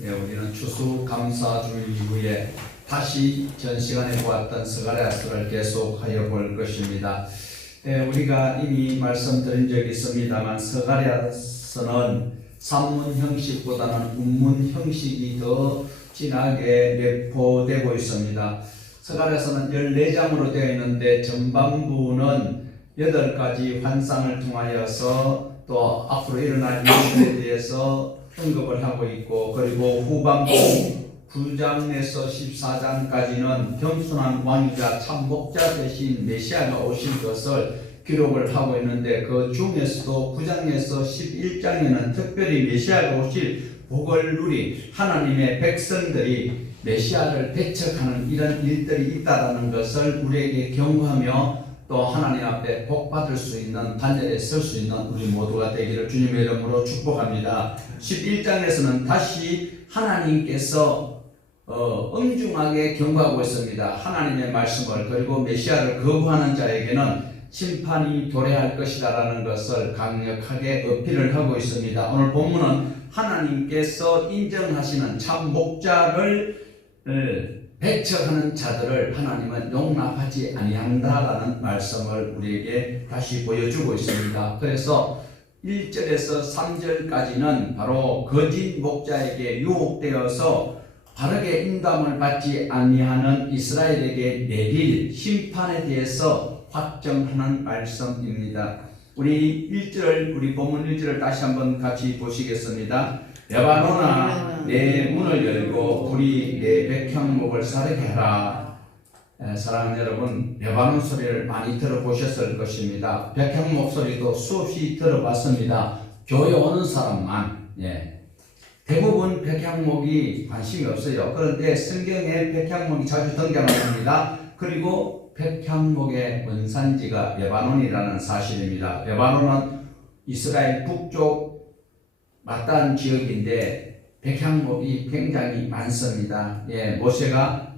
우리는 추수감사주일 이후에 다시 전 시간에 보았던 스가랴서를 계속하여 볼 것입니다. 우리가 이미 말씀드린 적이 있습니다만 스가랴서는 산문 형식보다는 운문 형식이 더 진하게 내포되고 있습니다. 스가랴서는 14장으로 되어 있는데 전반부는 8가지 환상을 통하여서 또 앞으로 일어날 일들에 대해서 언급을 하고 있고, 그리고 후반부 9장에서 14장까지는 겸손한 왕이자 참 목자 대신 메시아가 오실 것을 기록을 하고 있는데, 그 중에서도 9장에서 11장에는 특별히 메시아가 오실 복을 누린 하나님의 백성들이 메시아를 배척하는 이런 일들이 있다는 것을 우리에게 경고하며 또 하나님 앞에 복 받을 수 있는 단열에 설 수 있는 우리 모두가 되기를 주님의 이름으로 축복합니다. 11장에서는 다시 하나님께서 엄중하게 경고하고 있습니다. 하나님의 말씀을, 그리고 메시아를 거부하는 자에게는 심판이 도래할 것이다 라는 것을 강력하게 어필을 하고 있습니다. 오늘 본문은 하나님께서 인정하시는 참 목자를 배척하는 자들을 하나님은 용납하지 아니한다라는 말씀을 우리에게 다시 보여주고 있습니다. 그래서 1절에서 3절까지는 바로 거짓 목자에게 유혹되어서 바르게 인도함을 받지 아니하는 이스라엘에게 내릴 심판에 대해서 확정하는 말씀입니다. 우리 1절, 우리 본문 1절을 다시 한번 같이 보시겠습니다. 레바논아, 내 문을 열고 불이 내 백향목을 사르게 하라. 사랑하는 여러분, 레바논 소리를 많이 들어보셨을 것입니다. 백향목 소리도 수없이 들어봤습니다. 교회 오는 사람만. 대부분 백향목이 관심이 없어요. 그런데 성경에 백향목이 자주 등장합니다. 그리고 백향목의 원산지가 레바논이라는 사실입니다. 레바논은 이스라엘 북쪽 마땅한 지역인데 백향목이 굉장히 많습니다. 모세가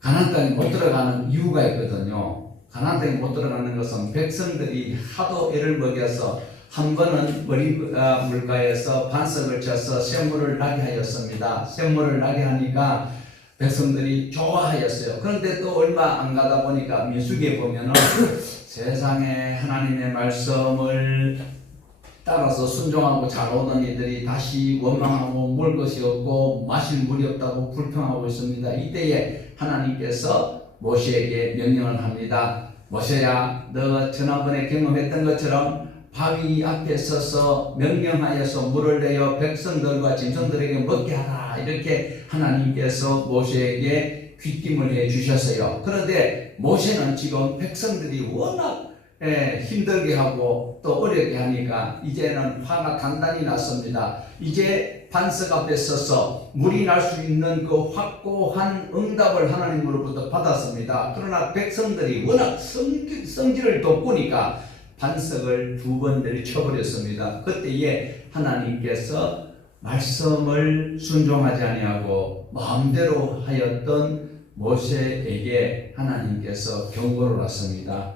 가나안 땅에 못 들어가는 이유가 있거든요. 가나안 땅에 못 들어가는 것은 백성들이 하도 애를 먹여서 한 번은 머리가 물가에서 반석을 쳐서 샘물을 나게 하였습니다. 샘물을 나게 하니까 백성들이 좋아하였어요. 그런데 또 얼마 안 가다 보니까 민수기에 보면은 세상에 하나님의 말씀을 따라서 순종하고 잘 오던 이들이 다시 원망하고 먹을 것이 없고 마실 물이 없다고 불평하고 있습니다. 이때에 하나님께서 모세에게 명령을 합니다. 모세야, 너 지난번에 경험했던 것처럼 바위 앞에 서서 명령하여서 물을 내어 백성들과 짐승들에게 먹게 하라. 이렇게 하나님께서 모세에게 귀띔을 해 주셨어요. 그런데 모세는 지금 백성들이 워낙 힘들게 하고 또 어렵게 하니까 이제는 화가 단단히 났습니다. 이제 반석 앞에 서서 물이 날 수 있는 그 확고한 응답을 하나님으로부터 받았습니다. 그러나 백성들이 워낙 성질을 돋구니까 반석을 2번 내리쳐버렸습니다. 그때에 하나님께서 말씀을 순종하지 아니하고 마음대로 하였던 모세에게 하나님께서 경고를 하십니다.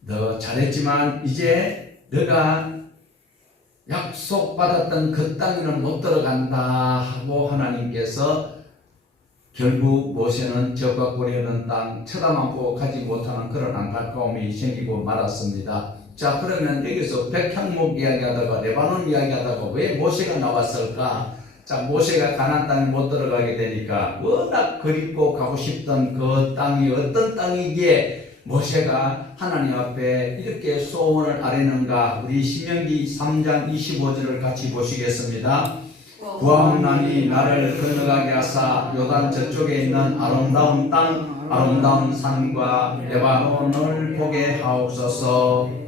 너 잘했지만 이제 너가 약속받았던 그 땅에는 못 들어간다 하고 하나님께서 결국 모세는 적과 꿀이 없는 땅, 쳐다만 보고 가지 못하는 그런 안타까움이 생기고 말았습니다. 자, 그러면 여기서 백향목 이야기하다가 레바논 이야기하다가 왜 모세가 나왔을까? 자, 모세가 가나안 땅에 못 들어가게 되니까 워낙 그립고 가고 싶던 그 땅이 어떤 땅이기에 모세가 하나님 앞에 이렇게 소원을 아뢰는가? 우리 신명기 3장 25절을 같이 보시겠습니다. 구하옵나니 나를 건너가게 하사 요단 저쪽에 있는 아름다운 땅, 아름다운 산과 레바논을 보게 하옵소서.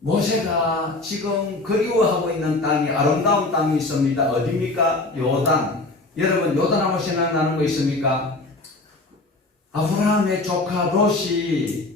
모세가 지금 그리워하고 있는 땅이 아름다운 땅이 있습니다. 어디입니까? 요단. 여러분, 요단하면 생각나는 거 있습니까? 아브라함의 조카 롯이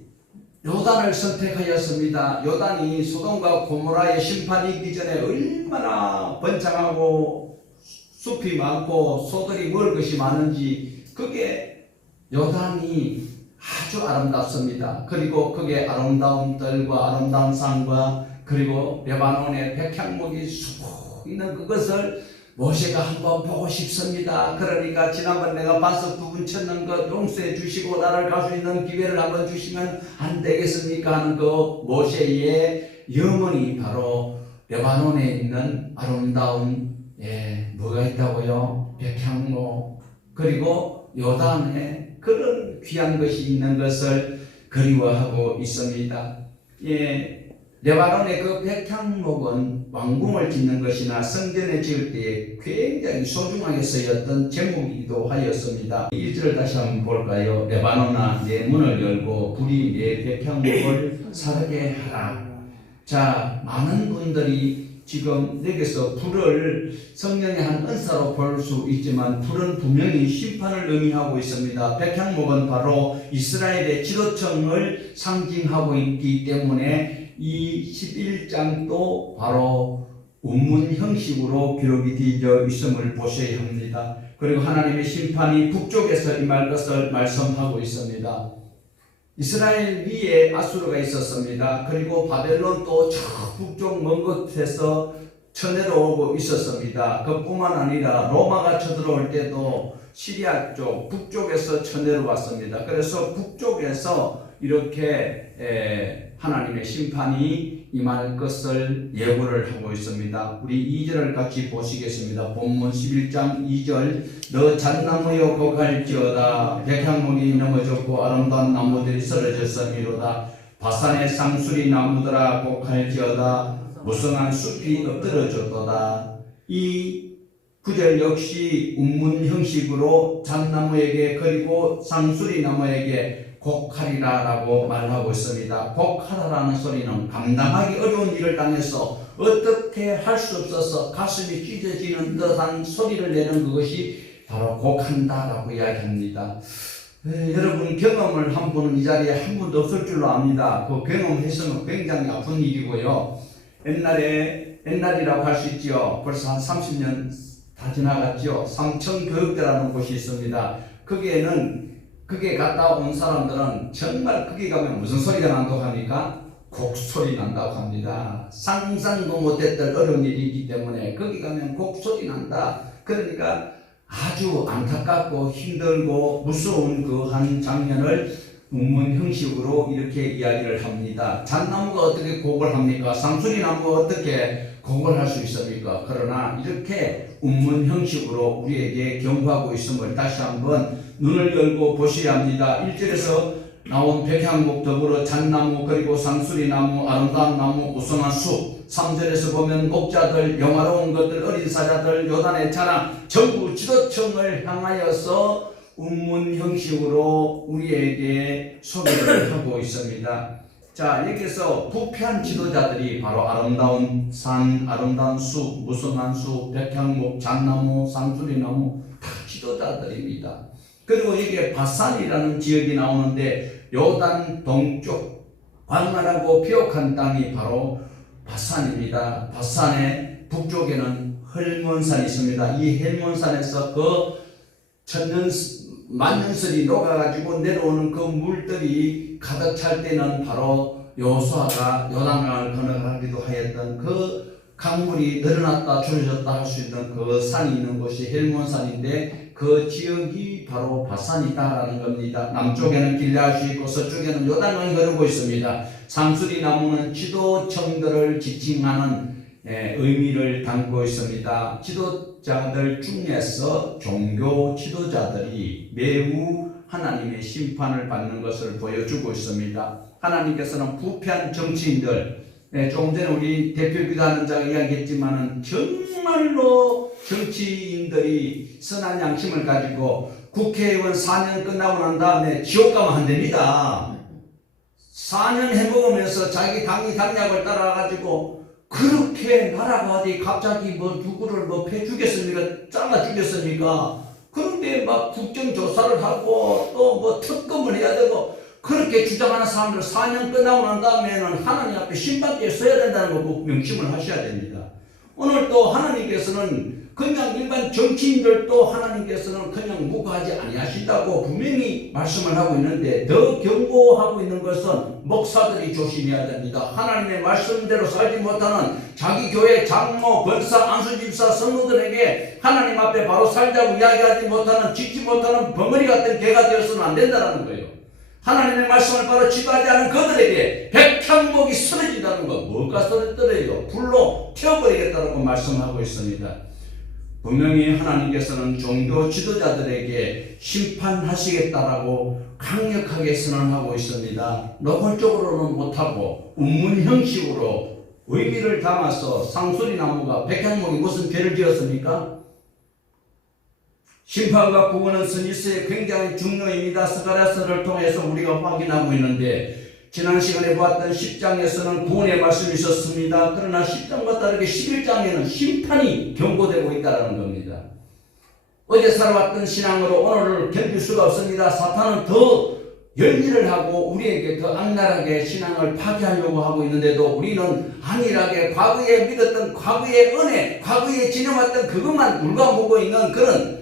요단을 선택하였습니다. 요단이 소돔과 고모라의 심판이 있기 전에 얼마나 번창하고 숲이 많고 소들이 먹을 것이 많은지, 그게 요단이 아주 아름답습니다. 그리고 그게 아름다운 뜰과 아름다운 산과 그리고 레바논의 백향목이 수북 있는 그것을 모세가 한번 보고 싶습니다. 그러니까 지난번 내가 반석 2분 쳤는 것 용서해 주시고 나를 갈 수 있는 기회를 한번 주시면 안 되겠습니까 하는 그 모세의 염원이 바로 레바논에 있는 아름다운 뭐가 있다고요? 백향목 그리고 요단에 그런 귀한 것이 있는 것을 그리워하고 있습니다. 레바논의 그 백향목은 왕궁을 짓는 것이나 성전을 지을 때에 굉장히 소중하게 쓰였던 제목이기도 하였습니다. 1절을 다시 한번 볼까요? 레바논아 내 문을 열고 불이 내 백향목을 사르게 하라. 자, 많은 분들이 지금 여기서 불을 성령의 한 은사로 볼 수 있지만 불은 분명히 심판을 의미하고 있습니다. 백향목은 바로 이스라엘의 지도층을 상징하고 있기 때문에 이 11장도 바로 운문 형식으로 기록이 되어 있음을 보셔야 합니다. 그리고 하나님의 심판이 북쪽에서 임할 것을 말씀하고 있습니다. 이스라엘 위에 아수르가 있었습니다. 그리고 바벨론도 저 북쪽 먼 곳에서 쳐내려오고 있었습니다. 그뿐만 아니라 로마가 쳐들어올 때도 시리아 쪽 북쪽에서 쳐내려왔습니다. 그래서 북쪽에서 이렇게 하나님의 심판이 임할 것을 예고를 하고 있습니다. 우리 2절을 같이 보시겠습니다. 본문 11장 2절 너 잣나무여 곡할지어다 백향목이 넘어졌고 아름다운 나무들이 쓰러졌으미로다 바산의 상수리 나무들아 곡할지어다 무성한 숲이 엎드러졌도다. 이 구절 역시 운문 형식으로 잣나무에게 그리고 상수리 나무에게 곡하리라 라고 말하고 있습니다. 곡하라라는 소리는 감당하기 어려운 일을 당해서 어떻게 할 수 없어서 가슴이 찢어지는 듯한 소리를 내는 그것이 바로 곡한다 라고 이야기합니다. 여러분 경험을 한 분은 이 자리에 한 분도 없을 줄로 압니다. 그 경험했으면 굉장히 아픈 일이고요. 옛날이라고 할 수 있죠. 벌써 한 30년 다 지나갔죠. 삼천교육대라는 곳이 있습니다. 거기에 갔다 온 사람들은 정말 거기 가면 무슨 소리가 난다고 합니까? 곡소리 난다고 합니다. 상상도 못했던 어려운 일이 있기 때문에 거기 가면 곡소리 난다. 그러니까 아주 안타깝고 힘들고 무서운 그 한 장면을 운문 형식으로 이렇게 이야기를 합니다. 잣나무가 어떻게 곡을 합니까? 상수리나무가 어떻게 곡을 할 수 있습니까? 그러나 이렇게 운문 형식으로 우리에게 경고하고 있음을 다시 한번 눈을 열고 보셔야 합니다. 1절에서 나온 백향목 더불어 잣나무 그리고 상수리나무 아름다운 나무 우성한 숲 3절에서 보면 목자들 영화로운 것들 어린 사자들 요단의 자랑 전부 지도층을 향하여서 운문 형식으로 우리에게 소개를 하고 있습니다. 자, 여기서 부패한 지도자들이 바로 아름다운 산, 아름다운 숲, 무성한 숲, 백향목, 잣나무, 상수리나무 다 지도자들입니다. 그리고 이게 바산이라는 지역이 나오는데 요단 동쪽 광활하고 비옥한 땅이 바로 바산입니다. 바산의 북쪽에는 헐몬산이 있습니다. 이 헐몬산에서 그 만년설이 녹아가지고 내려오는 그 물들이 가득 찰 때는 바로 여호수아가 요단강을 건너가기도 하였던 그 강물이 늘어났다 줄어졌다 할 수 있는 그 산이 있는 곳이 헬몬산인데 그 지역이 바로 바산이다라는 겁니다. 남쪽에는 길르앗이 있고 서쪽에는 요단강이 흐르고 있습니다. 상수리 나무는 지도층들을 지칭하는 의미를 담고 있습니다. 지도자들 중에서 종교 지도자들이 매우 하나님의 심판을 받는 것을 보여주고 있습니다. 하나님께서는 부패한 정치인들, 조금 전에 우리 대표기도하는 자가 이야기했지만은 정말로 정치인들이 선한 양심을 가지고 국회의원 4년 끝나고 난 다음에 지옥 가면 안 됩니다. 4년 해먹으면서 자기 당이 당략을 따라가지고 그렇게 나라가 어디 갑자기 누구를 패 주겠습니까? 잘라 주겠습니까? 그런데 막 국정조사를 하고 또 특검을 해야 되고 그렇게 주장하는 사람들 4년 끝나고 난 다음에는 하나님 앞에 심판대에 서야 된다는 거 꼭 명심을 하셔야 됩니다. 오늘 또 하나님께서는 그냥 일반 정치인들도 하나님께서는 그냥 묵과하지 아니하신다고 분명히 말씀을 하고 있는데, 더 경고하고 있는 것은 목사들이 조심해야 됩니다. 하나님의 말씀대로 살지 못하는 자기 교회 장로, 권사, 안수집사, 성도들에게 하나님 앞에 바로 살자고 이야기하지 못하는, 짓지 못하는 벙어리 같은 개가 되어서는 안 된다는 거예요. 하나님의 말씀을 바로 지도하지 않은 그들에게 백향목이 쓰러진다는 거. 뭐가 쓰러뜨려요? 불로 태워버리겠다고 말씀하고 있습니다. 분명히 하나님께서는 종교 지도자들에게 심판하시겠다라고 강력하게 선언하고 있습니다. 노골적으로는 못하고 운문 형식으로 의미를 담아서 상수리나무가 백향목이 무슨 죄를 지었습니까? 심판과 구원은 선지서에 굉장히 중요합니다. 스가랴서를 통해서 우리가 확인하고 있는데, 지난 시간에 보았던 10장에서는 구원의 말씀이 있었습니다. 그러나 10장과 다르게 11장에는 심판이 경고되고 있다는 겁니다. 어제 살아왔던 신앙으로 오늘을 견딜 수가 없습니다. 사탄은 더 열일을 하고 우리에게 더 악랄하게 신앙을 파괴하려고 하고 있는데도 우리는 안일하게 과거에 믿었던 과거의 은혜, 과거에 지내왔던 그것만 울가보고 있는 그런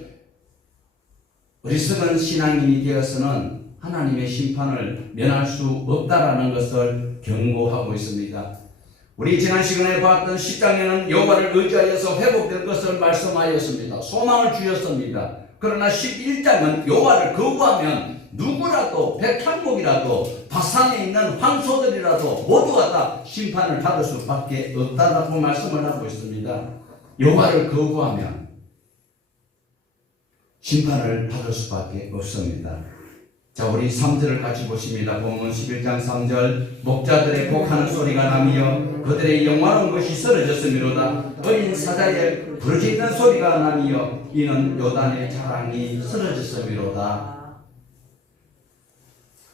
어리석은 신앙인이 되어서는 하나님의 심판을 면할 수 없다라는 것을 경고하고 있습니다. 우리 지난 시간에 봤던 10장에는 여호와를 의지하여서 회복될 것을 말씀하였습니다. 소망을 주셨습니다. 그러나 11장은 여호와를 거부하면 누구라도, 백향목이라도, 바산에 있는 황소들이라도 모두가 다 심판을 받을 수밖에 없다라고 말씀을 하고 있습니다. 여호와를 거부하면 심판을 받을 수밖에 없습니다. 자, 우리 3절을 같이 보십니다. 본문 11장 3절. 목자들의 곡하는 소리가 나며 그들의 영화로운 것이 쓰러졌으미로다. 어린 사자의 부르짖는 소리가 나며 이는 요단의 자랑이 쓰러졌으미로다.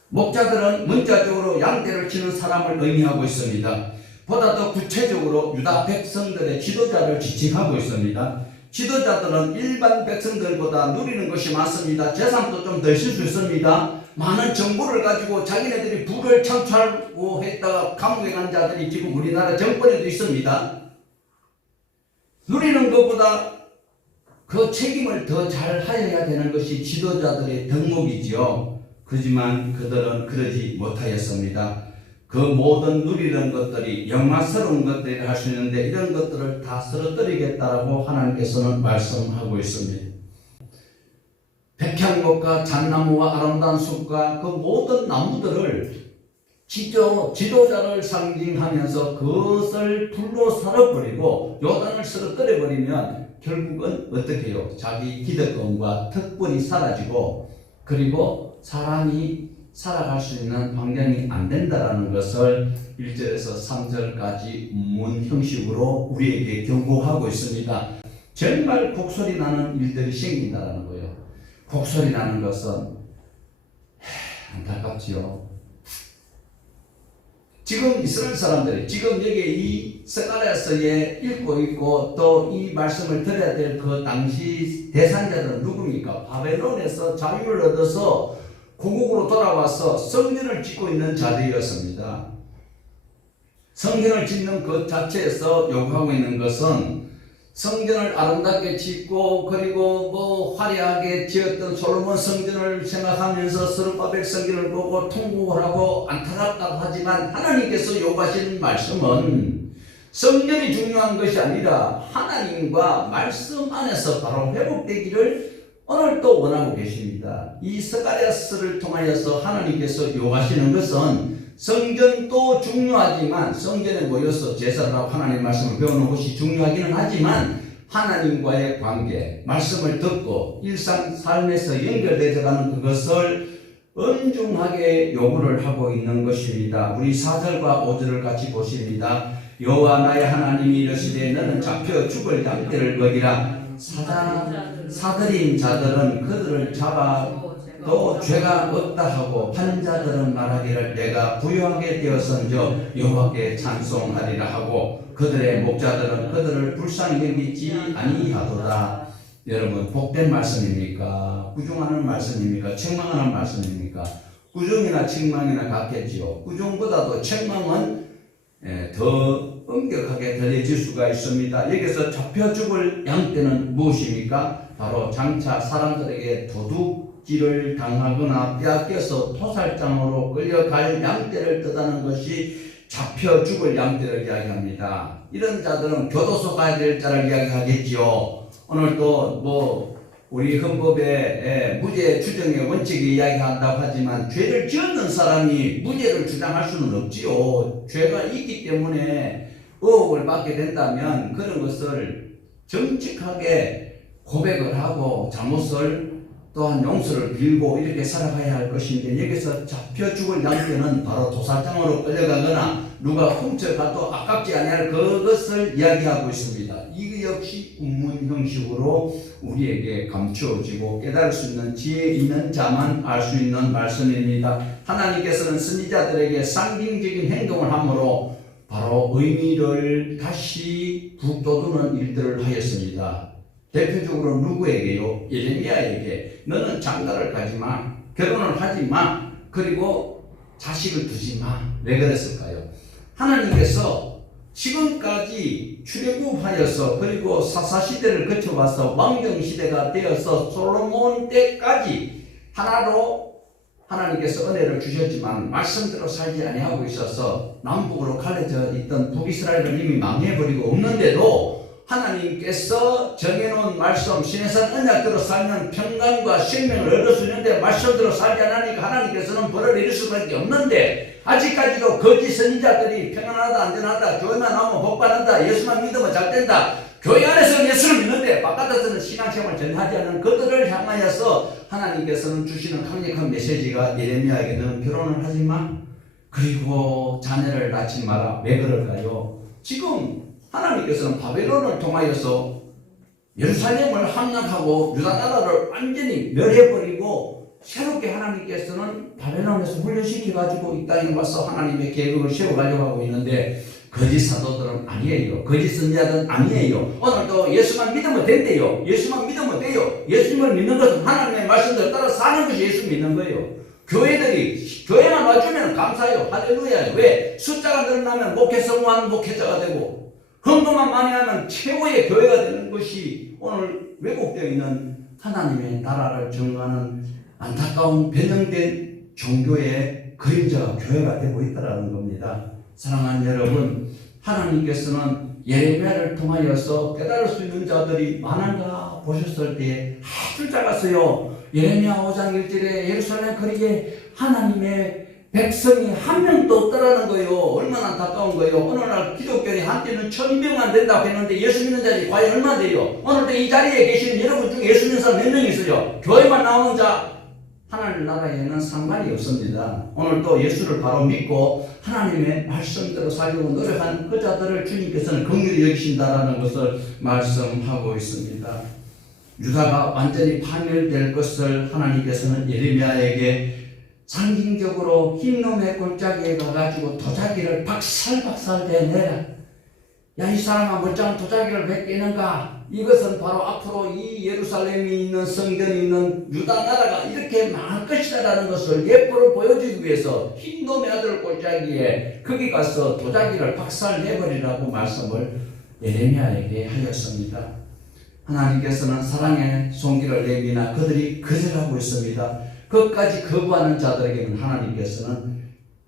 목자들은 문자적으로 양떼를 치는 사람을 의미하고 있습니다. 보다 더 구체적으로 유다 백성들의 지도자를 지칭하고 있습니다. 지도자들은 일반 백성들보다 누리는 것이 많습니다. 재산도 좀 더 있을 수 있습니다. 많은 정보를 가지고 자기네들이 부를 창출하고 했다가 감옥에 간 자들이 지금 우리나라 정권에도 있습니다. 누리는 것보다 그 책임을 더 잘 하여야 되는 것이 지도자들의 덕목이지요. 그렇지만 그들은 그러지 못하였습니다. 그 모든 누리는 것들이 영화스러운 것들을 할 수 있는데 이런 것들을 다 쓰러뜨리겠다라고 하나님께서는 말씀하고 있습니다. 백향목과 잣나무와 아름다운 숲과 그 모든 나무들을 지도자를 상징하면서 그것을 불로 살아버리고 요단을 쓰러뜨려버리면 결국은 어떻게 해요? 자기 기득권과 특권이 사라지고 그리고 사람이 살아갈 수 있는 환경이 안 된다라는 것을 1절에서 3절까지 문 형식으로 우리에게 경고하고 있습니다. 정말 곡소리 나는 일들이 생긴다라는 거예요. 곡소리 나는 것은 안타깝지요. 지금 이스라엘 사람들이 지금 여기 이 스가랴서에 읽고 있고 또 이 말씀을 들어야 될 그 당시 대상자들은 누굽니까? 바벨론에서 자유를 얻어서 고국으로 돌아와서 성전을 짓고 있는 자들이었습니다. 성전을 짓는 것 자체에서 요구하고 있는 것은 성전을 아름답게 짓고 그리고 뭐 화려하게 지었던 솔로몬 성전을 생각하면서 스룹바벨 성전을 보고 통곡을 하고 안타깝다고 하지만 하나님께서 요구하시는 말씀은 성전이 중요한 것이 아니라 하나님과 말씀 안에서 바로 회복되기를 오늘도 원하고 계십니다. 이 스가랴서를 통하여서 하나님께서 요구하시는 것은 성전도 중요하지만 성전에 모여서 제사를 하고 하나님의 말씀을 배우는 것이 중요하기는 하지만 하나님과의 관계, 말씀을 듣고 일상 삶에서 연결되어가는 그것을 엄중하게 요구를 하고 있는 것입니다. 우리 4절과 5절을 같이 보십니다. 여호와 나의 하나님이 이르시되 너는 잡혀 죽을 양떼를 먹이라. 사들인 자들은 그들을 잡아 또 죄가 없다 하고 판자들은 말하기를 내가 부유하게 되었은저 여호와께 찬송하리라 하고 그들의 목자들은 그들을 불쌍히 여기지 아니하도다. 여러분, 복된 말씀입니까? 꾸중하는 말씀입니까? 책망하는 말씀입니까? 꾸중이나 책망이나 같겠지요. 꾸중보다도 책망은 더 엄격하게 들려질 수가 있습니다. 여기서 잡혀 죽을 양떼는 무엇입니까? 바로 장차 사람들에게 도둑질을 당하거나 빼앗겨서 토살장으로 끌려갈 양떼를 뜻하는 것이 잡혀 죽을 양떼를 이야기합니다. 이런 자들은 교도소 가야 될 자를 이야기하겠지요. 오늘 또 우리 헌법에 무죄 추정의 원칙이 이야기한다고 하지만 죄를 지었는 사람이 무죄를 주장할 수는 없지요. 죄가 있기 때문에 의혹을 받게 된다면 그런 것을 정직하게 고백을 하고 잘못을 또한 용서를 빌고 이렇게 살아가야 할 것인데, 여기서 잡혀 죽을 양떼는 바로 도살장으로 끌려가거나 누가 훔쳐가도 아깝지 아니할 그것을 이야기하고 있습니다. 이 역시 운문 형식으로 우리에게 감추어지고 깨달을 수 있는 지혜 있는 자만 알 수 있는 말씀입니다. 하나님께서는 선지자들에게 상징적인 행동을 함으로 바로 의미를 다시 북돋우는 일들을 하였습니다. 대표적으로 누구에게요? 예레미야에게. 너는 장가를 가지 마, 결혼을 하지 마, 그리고 자식을 두지 마. 왜 그랬을까요? 하나님께서 지금까지 출애굽하여서 그리고 사사시대를 거쳐와서 왕정시대가 되어서 솔로몬 때까지 하나로 하나님께서 은혜를 주셨지만 말씀대로 살지 아니하고 있어서 남북으로 갈라져 있던 북이스라엘을 이미 망해버리고 없는데도 하나님께서 정해놓은 말씀, 시내산 언약대로 살면 평강과 생명을 얻을 수 있는데 말씀대로 살지 않으니까 하나님께서는 벌을 내릴 수밖에 없는데, 아직까지도 거짓 선지자들이 평안하다, 안전하다, 교회만 나오면 복받는다, 예수만 믿으면 잘 된다, 교회 안에서는 예수를 믿는데 바깥에서는 신앙생활을 전혀 하지 않는 그들을 향하여서 하나님께서는 주시는 강력한 메시지가 예레미야에게 너는 결혼을 하지 마, 그리고 자녀를 낳지 마라. 왜 그럴까요? 지금 하나님께서는 바벨론을 통하여서 예루살렘을 함락하고 유다 나라를 완전히 멸해버리고 새롭게 하나님께서는 바벨론에서 훈련시켜가지고 이 땅에 와서 하나님의 계획을 세워가려고 하고 있는데, 거짓 사도들은 아니에요. 거짓 선지자들은 아니에요. 오늘도 예수만 믿으면 된대요. 예수만 믿으면 돼요. 예수님을 믿는 것은 하나님의 말씀대로 따라 사는 것이 예수 믿는 거예요. 교회들이 교회만 와주면 감사해요. 할렐루야. 왜? 숫자가 늘어나면 목회성만 목회자가 되고 헌금만 많이 하면 최고의 교회가 되는 것이 오늘 왜곡되어 있는 하나님의 나라를 증거하는 안타까운 변형된 종교의 그림자가 교회가 되고 있다는 겁니다. 사랑하는 여러분, 하나님께서는 예레미야를 통하여서 깨달을 수 있는 자들이 많은가 보셨을 때 아주 작았어요. 예레미야 5장 1절에 예루살렘 거리에 하나님의 백성이 한 명도 없다라는 거예요. 얼마나 안타까운 거예요. 오늘날 기독교에 한때는 1000명만 된다고 했는데 예수 믿는 자들이 과연 얼마나 돼요? 오늘도 이 자리에 계시는 여러분 중에 예수 믿는 사람 몇 명 있어요? 교회만 나오는 자, 하나님 나라에는 상관이 없습니다. 오늘도 예수를 바로 믿고 하나님의 말씀대로 살려고 노력하는 그 자들을 주님께서는 긍휼히 여기신다라는 것을 말씀하고 있습니다. 유다가 완전히 파멸될 것을 하나님께서는 예레미야에게 상징적으로 흰놈의 골짜기에 가가지고 도자기를 박살박살 대내라. 야, 이 사람아, 멀쩡한 도자기를 왜 깨는가? 이것은 바로 앞으로 이 예루살렘이 있는 성전이 있는 유다 나라가 이렇게 망할 것이다라는 것을 예표로 보여주기 위해서 흰놈의 아들 골짜기에 거기 가서 도자기를 박살내버리라고 말씀을 예레미야에게 하였습니다. 하나님께서는 사랑의 손길을 내미나 그들이 거절하고 있습니다. 그것까지 거부하는 자들에게는 하나님께서는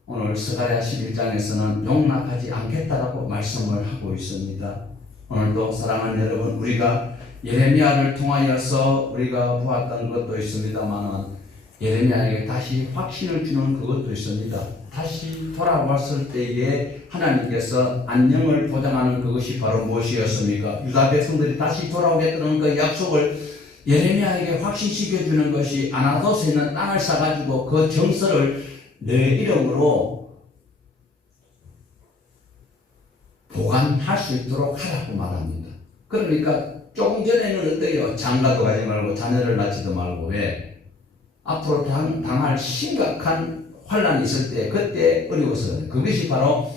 오늘 스가랴 11장에서는 용납하지 않겠다라고 말씀을 하고 있습니다. 오늘도 사랑하는 여러분, 우리가 예레미야를 통하여서 우리가 보았던 것도 있습니다만 예레미야에게 다시 확신을 주는 그것도 있습니다. 다시 돌아왔을 때에 하나님께서 안녕을 보장하는 그것이 바로 무엇이었습니까? 유다 백성들이 다시 돌아오겠다는 그 약속을 예레미야에게 확신시켜주는 것이 아나도스에 있는 땅을 사가지고 그 정서를 내 이름으로 보관할 수 있도록 하라고 말합니다. 그러니까 조금 전에는 어때요? 장가도 가지 말고 자녀를 낳지도 말고. 왜? 앞으로 당할 심각한 환란이 있을 때 그때 어려워서 그것이 바로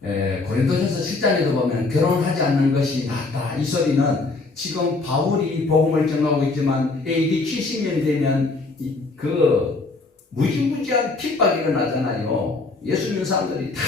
고린도전서 7장에도 보면 결혼하지 않는 것이 낫다. 이 소리는 지금 바울이 복음을 전하고 있지만 AD 70년 되면 그 무지무지한 핍박이 일어나잖아요. 예수 믿는 사람들이 다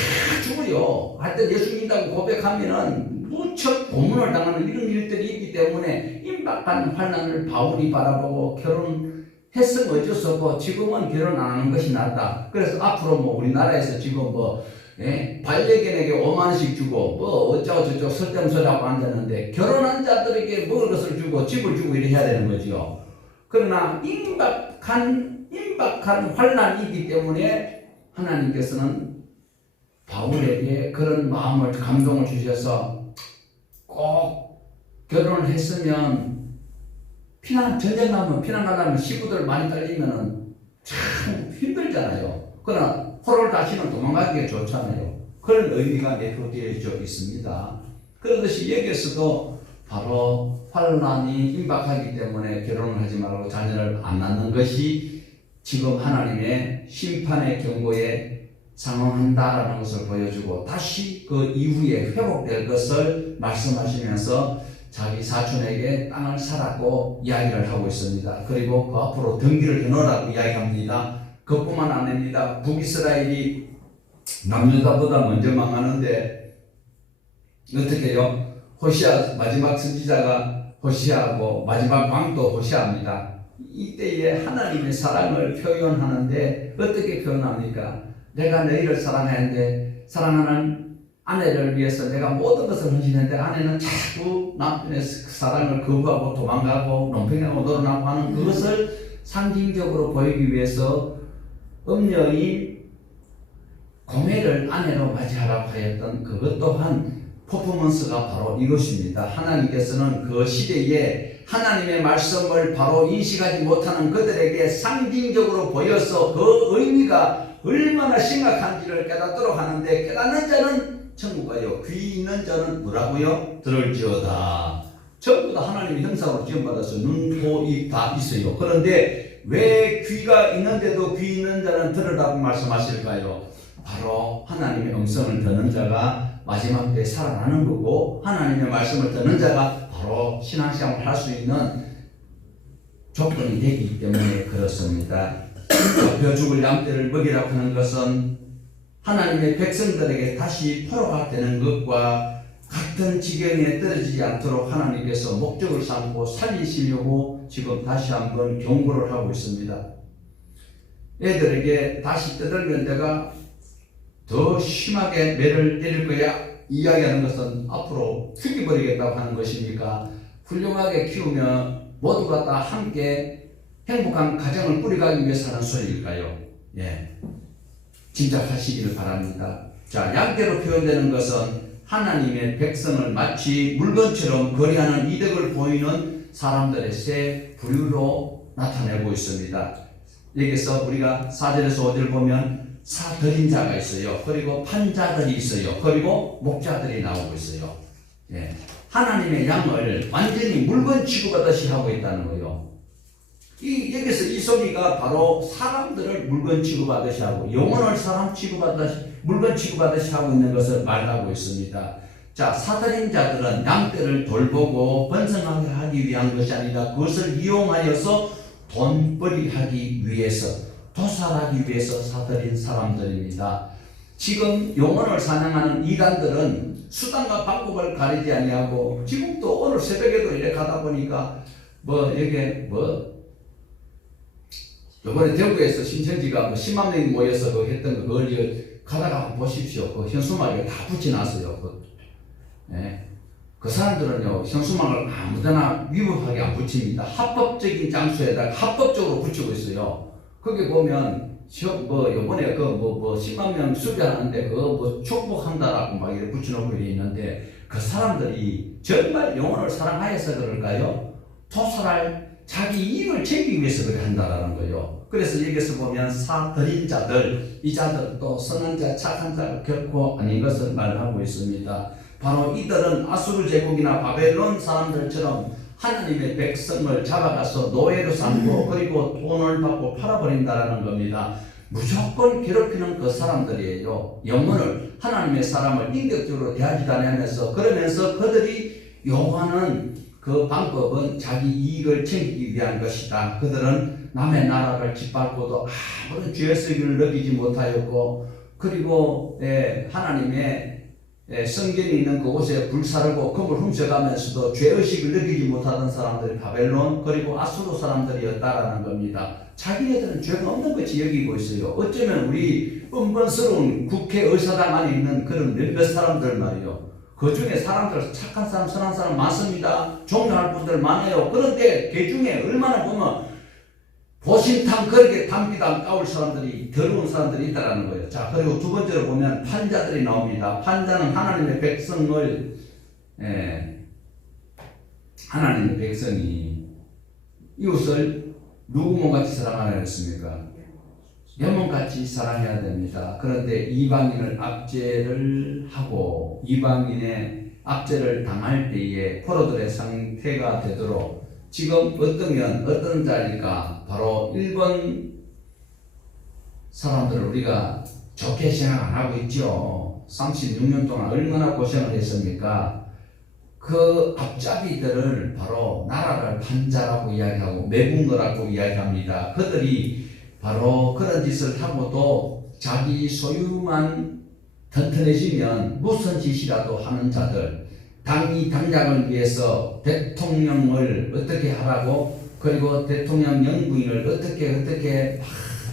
죽어요. 하여튼 예수 믿는다고 고백하면은 무척 고문을 당하는 이런 일들이 있기 때문에 임박한 환난을 바울이 바라보고 결혼했으면 어쩔 수 없고 지금은 결혼 안 하는 것이 낫다. 그래서 앞으로 뭐 우리나라에서 지금 뭐 반려견에게 5만 원씩 주고 뭐 어쩌고 저쩌고 설득설하고 앉았는데 결혼한 자들에게 먹을 것을 주고 집을 주고 이래 해야 되는 거죠. 그러나 임박한 환난이기 때문에 하나님께서는 바울에게 그런 마음을 감동을 주셔서 꼭 결혼을 했으면 전쟁 가면 피난 가려면 시부들 많이 딸리면은 참 힘들잖아요. 그러나 호를 다시는 도망가기가 좋잖아요. 그런 의미가 내포되어 있습니다. 그렇듯이 여기에서도 바로 환난이 임박하기 때문에 결혼을 하지 말고 자녀를 안 낳는 것이 지금 하나님의 심판의 경고에 상응한다라는 것을 보여주고 다시 그 이후에 회복될 것을 말씀하시면서 자기 사촌에게 땅을 사라고 이야기를 하고 있습니다. 그리고 그 앞으로 등기를 해놓으라고 이야기합니다. 그뿐만 아닙니다. 북이스라엘이 남유다보다 먼저 망하는데 어떻게 해요? 호시아 마지막 선지자가 호시아하고 마지막 왕도 호시아입니다. 이때에 하나님의 사랑을 표현하는데 어떻게 표현합니까? 내가 너희를 사랑하는데 사랑하는 아내를 위해서 내가 모든 것을 헌신했는데 아내는 자꾸 남편의 사랑을 거부하고 도망가고 논팽하고 놀아나고 하는 그것을 상징적으로 보이기 위해서 음녀인 고멜을 아내로 맞이하라고 하였던 그것 또한 퍼포먼스가 바로 이것입니다. 하나님께서는 그 시대에 하나님의 말씀을 바로 인식하지 못하는 그들에게 상징적으로 보여서 그 의미가 얼마나 심각한지를 깨닫도록 하는데 깨닫는 자는 천국 가요. 귀 있는 자는 뭐라고요? 들을지어다. 전부 다 하나님의 형상으로 지음받아서 눈, 코, 입 다 있어요. 그런데 왜 귀가 있는데도 귀 있는 자는 들으라고 말씀하실까요? 바로 하나님의 음성을 듣는 자가 마지막 때 살아나는 거고 하나님의 말씀을 듣는 자가 바로 신앙생활을 할 수 있는 조건이 되기 때문에 그렇습니다. 벼 죽을 양떼를 먹이라고 하는 것은 하나님의 백성들에게 다시 포로가 되는 것과 같은 지경에 떨어지지 않도록 하나님께서 목적을 삼고 살리시려고 지금 다시 한번 경고를 하고 있습니다. 애들에게 다시 떠들면 내가 더 심하게 매를 때릴 거야 이야기하는 것은 앞으로 죽여버리겠다고 하는 것입니까? 훌륭하게 키우며 모두가 다 함께 행복한 가정을 꾸려가기 위해서 하는 소리일까요? 예, 짐작하시기를 바랍니다. 자, 양떼로 표현되는 것은 하나님의 백성을 마치 물건처럼 거래하는 이득을 보이는 사람들의 새 부류로 나타내고 있습니다. 여기서 우리가 4절에서 5절 보면 사들인 자가 있어요. 그리고 판자들이 있어요. 그리고 목자들이 나오고 있어요. 예. 하나님의 양을 완전히 물건 취급하듯이 하고 있다는 거예요. 여기서 이 소리가 바로 사람들을 물건 취급하듯이 하고 영혼을 사람 취급하듯이 물건 취급하듯이 하고 있는 것을 말하고 있습니다. 자, 사들인 자들은 양떼를 돌보고 번성하게 하기 위한 것이 아니라 그것을 이용하여서 돈벌이 하기 위해서 도살하기 위해서 사들인 사람들입니다. 지금 영혼을 사냥하는 이단들은 수단과 방법을 가리지 아니하고 지금도 오늘 새벽에도 이래 가다 보니까 이번에 대구에서 신천지가 10만 명이 모여서 했던 그걸 가다가 보십시오. 그 현수막에 다 붙여놨어요. 그 사람들은요, 현수막을 아무데나 위법하게 안 붙입니다. 합법적인 장소에다가 합법적으로 붙이고 있어요. 거기 보면, 요번에 10만 명 수배하는데, 축복한다라고 막 이렇게 붙여놓고 있는데, 그 사람들이 정말 영혼을 사랑하여서 그럴까요? 토살할 자기 이익을 챙기기 위해서 그렇게 한다라는 거예요. 그래서 여기서 보면 사들인 자들, 이 자들도 선한 자, 착한 자가 결코 아닌 것을 말하고 있습니다. 바로 이들은 아수르 제국이나 바벨론 사람들처럼 하나님의 백성을 잡아가서 노예로 삼고 그리고 돈을 받고 팔아버린다라는 겁니다. 무조건 괴롭히는 그 사람들이에요. 영혼을 하나님의 사람을 인격적으로 대하지도 않으면서 그러면서 그들이 요구하는 그 방법은 자기 이익을 챙기기 위한 것이다. 그들은 남의 나라를 짓밟고도 아무런 죄의식을 느끼지 못하였고 그리고 하나님의 성전이 있는 그곳에 불사르고 금을 훔쳐가면서도 죄의식을 느끼지 못하던 사람들이 바벨론 그리고 아수르 사람들이었다라는 겁니다. 자기네들은 죄가 없는 것이 여기고 있어요. 어쩌면 우리 뻔뻔스러운 국회의사당 안에 있는 그런 몇몇 사람들 말이요. 그 중에 사람들 착한 사람 선한 사람 많습니다. 존경할 분들 많아요. 그런데 그 중에 얼마나 보면 보신탕 그렇게 담비담 까올 사람들이 더러운 사람들이 있다라는 거예요. 자, 그리고 두 번째로 보면 판자들이 나옵니다. 판자는 하나님의 백성을 하나님의 백성이 이웃을 누구 몸같이 사랑하라 했습니까? 내 몸같이 사랑해야 됩니다. 그런데 이방인을 압제를 하고 이방인의 압제를 당할 때에 포로들의 상태가 되도록 지금 어떤 자일까? 바로 일본 사람들을 우리가 좋게 생각 안 하고 있죠. 36년 동안 얼마나 고생을 했습니까? 그 앞잡이들을 바로 나라를 판자라고 이야기하고 매국노라고 이야기합니다. 그들이 바로 그런 짓을 하고도 자기 소유만 튼튼해지면 무슨 짓이라도 하는 자들, 당장을 위해서 대통령을 어떻게 하라고 그리고 대통령 영부인을 어떻게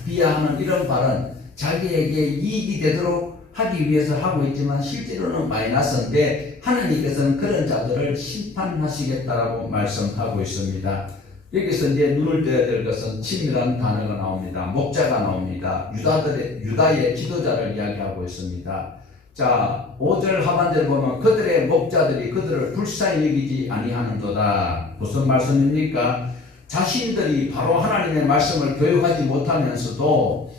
비하하는 이런 발언 자기에게 이익이 되도록 하기 위해서 하고 있지만 실제로는 마이너스인데 하나님께서는 그런 자들을 심판하시겠다라고 말씀하고 있습니다. 여기서 이제 눈을 떼야 될 것은 친밀한 단어가 나옵니다. 목자가 나옵니다. 유다의 지도자를 이야기하고 있습니다. 자, 5절 하반절 보면 그들의 목자들이 그들을 불쌍히 여기지 아니하는도다. 무슨 말씀입니까? 자신들이 바로 하나님의 말씀을 교육하지 못하면서도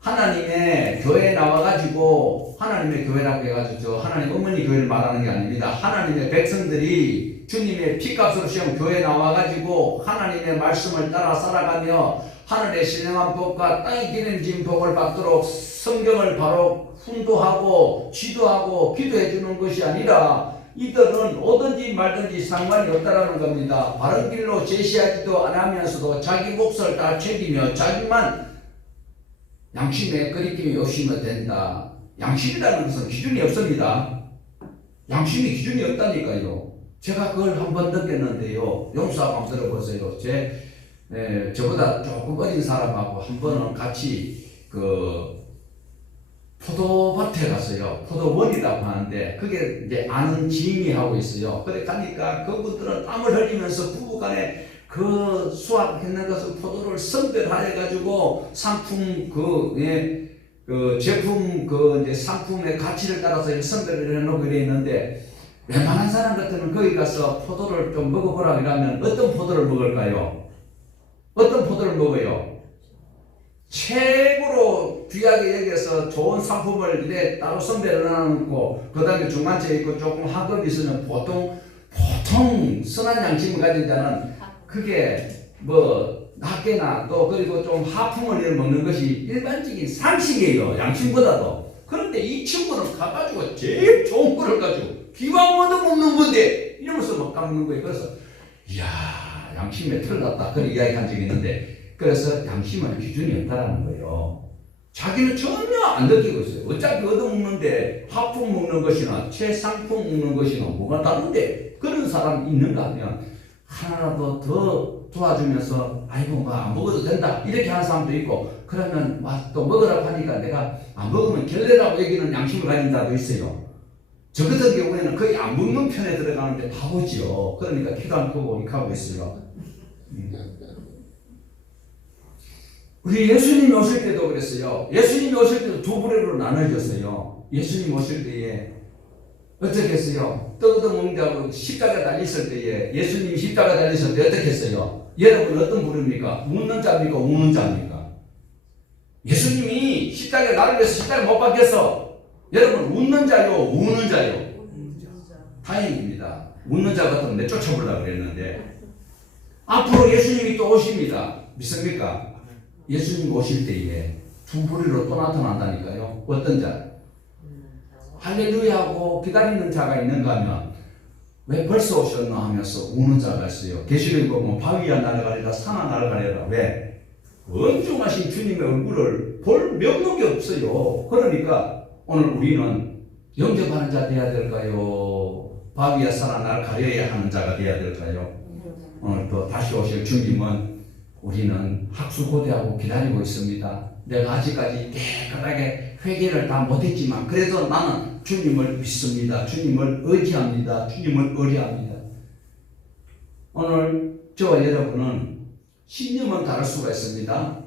하나님의 교회에 나와가지고 하나님의 교회라고 해가지고 저 하나님 어머니 교회를 말하는 게 아닙니다. 하나님의 백성들이 주님의 피값으로 시험 교회에 나와가지고 하나님의 말씀을 따라 살아가며 하늘의 신령한 복과 땅에 기름진 복을 받도록 성경을 바로 훈도하고 지도하고 기도해 주는 것이 아니라 이들은 오든지 말든지 상관이 없다라는 겁니다. 바른 길로 제시하지도 않으면서도 자기 몫을 다 챙기며 자기만 양심에 끓이김이 없으면 된다. 양심이라는 것은 기준이 없습니다. 양심이 기준이 없다니까요. 제가 그걸 한번 느꼈는데요. 용서 한번 들어보세요. 저보다 조금 어린 사람하고 한 번은 같이 포도밭에 갔어요. 포도원이라고 하는데 그게 이제 아는 지인이 하고 있어요. 그래 가니까 그분들은 땀을 흘리면서 부부간에 그 수확했는 것을 포도를 선별하여 가지고 상품 제품 이제 상품의 가치를 따라서 선별을 해놓고 이래 있는데 웬만한 사람 같으면 거기 가서 포도를 좀 먹어보라 그러면 어떤 포도를 먹을까요? 어떤 포도를 먹어요? 최고로 귀하게 여기서 좋은 상품을 이제 따로 선별을 해놓고 그 다음에 중간체에 있고 조금 하급이 있으면 보통 선한 양심을 가진 자는 그게 낮게나 또 그리고 좀 하품을 먹는 것이 일반적인 상식이에요. 양심보다도. 그런데 이 친구는 가가지고 제일 좋은 거를 가지고 기왕 얻어 먹는 건데 이러면서 막 까먹는 거예요. 그래서 이야 양심에 틀렸다 그런 이야기 한 적이 있는데 그래서 양심은 기준이 없다라는 거예요. 자기는 전혀 안 느끼고 있어요. 어차피 얻어먹는데 하품 먹는 것이나 최상품 먹는 것이나 뭐가 다른데 그런 사람 있는가 하면 하나라도 더 도와주면서 아이고 안 먹어도 된다 이렇게 하는 사람도 있고 그러면 또 먹으라고 하니까 내가 안 먹으면 결례라고 여기는 양심을 가진 자도 있어요. 저 같은 경우에는 거의 안 먹는 편에 들어가는데 바보지요. 그러니까 키도 안 크고 이렇게 하고 있어요. 우리 예수님이 오실 때도 그랬어요. 예수님이 오실 때도 두 부류로 나눠졌어요. 예수님 오실 때에 어떻게 했어요? 떡어먹는 자고 십자가 달렸을 때에 예수님이 십자가 달렸을 때 어떻게 했어요? 여러분 어떤 부류입니까? 웃는 자입니까? 우는 자입니까? 예수님이 십자가에 나를 위해서 십자가에 못 박혔어. 여러분 웃는 자요? 우는 자요? 다행입니다. 웃는 자 같으면 내 쫓아보려고 그랬는데 앞으로 예수님이 또 오십니다. 믿습니까? 예수님 오실 때에 두 부류로 또 나타난다니까요. 어떤 자? 할렐루야 하고 기다리는 자가 있는가 하면 왜 벌써 오셨나 하면서 우는 자가 있어요. 계시록에 보면 바위야 날아가리라 산아 날아가리라. 왜? 엄중하신 주님의 얼굴을 볼 명목이 없어요. 그러니까 오늘 우리는 영접하는 자 되어야 될까요? 바위에 살아날 가려야 하는 자가 되어야 될까요? 오늘 또 다시 오실 주님은 우리는 학수고대하고 기다리고 있습니다. 내가 아직까지 깨끗하게 회개를 다 못했지만 그래도 나는 주님을 믿습니다. 주님을 의지합니다. 주님을 의뢰합니다. 오늘 저와 여러분은 신념은 다를 수가 있습니다.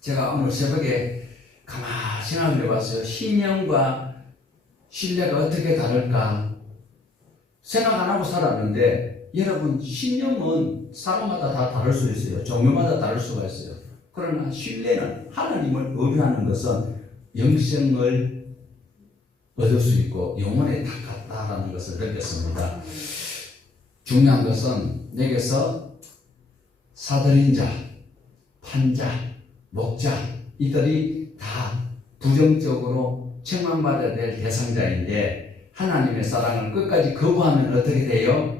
제가 오늘 새벽에 가만히 생각을 해봤어요. 신념과 신뢰가 어떻게 다를까 생각 안 하고 살았는데, 여러분 신념은 사람마다 다 다를 수 있어요. 종교마다 다를 수가 있어요. 그러나 신뢰는 하나님을 의뢰하는 것은 영생을 얻을 수 있고 영혼에 닿았다라는 것을 느꼈습니다. 중요한 것은 내게서 사들인 자, 판자, 목자 이들이 다 부정적으로 책망받아야 될 대상자인데, 하나님의 사랑을 끝까지 거부하면 어떻게 돼요?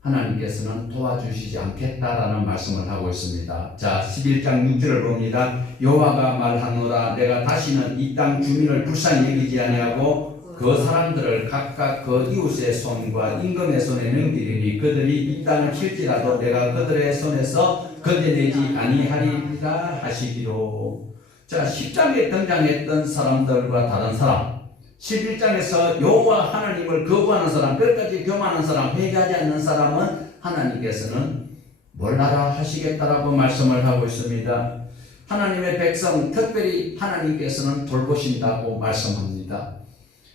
하나님께서는 도와주시지 않겠다라는 말씀을 하고 있습니다. 자, 11장 6절을 봅니다. 여호와가 말하노라, 내가 다시는 이 땅 주민을 불쌍히 여기지 아니하고 그 사람들을 각각 그 이웃의 손과 임금의 손에 넘기리니 그들이 이 땅을 칠지라도 내가 그들의 손에서 건져내지 아니하리라 하시기로. 자, 10장에 등장했던 사람들과 다른 사람, 11장에서 여호와 하나님을 거부하는 사람, 끝까지 교만한 사람, 회개하지 않는 사람은 하나님께서는 몰라라 하시겠다라고 말씀을 하고 있습니다. 하나님의 백성, 특별히 하나님께서는 돌보신다고 말씀합니다.